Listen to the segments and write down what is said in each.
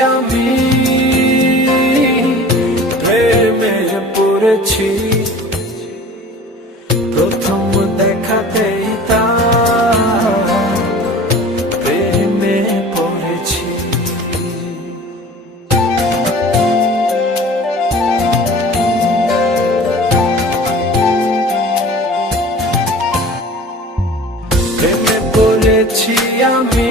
আমি। প্রেমে পড়েছি। প্রথম দেখাতেই প্রেমে পড়েছি। প্রেমে পড়েছি আমি।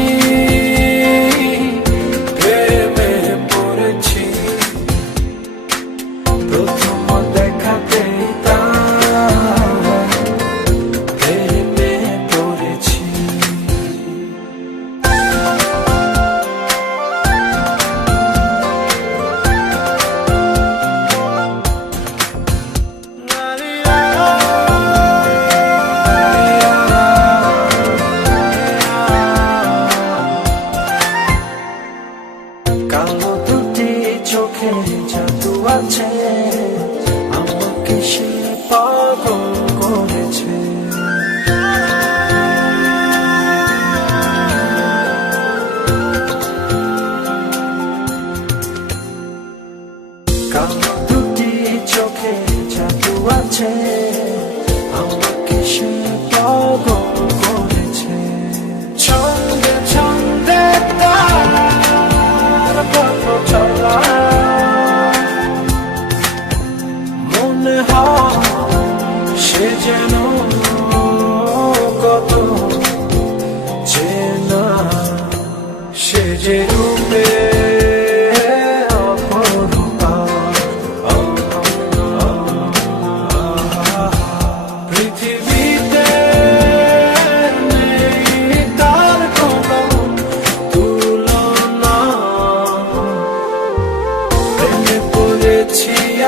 কালো দুটি চোখে জাদু আছে। আমাকে সে পাগল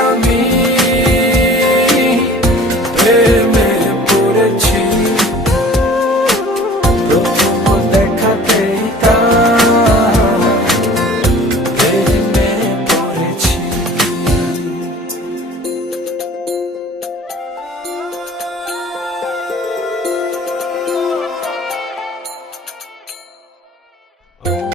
tell me.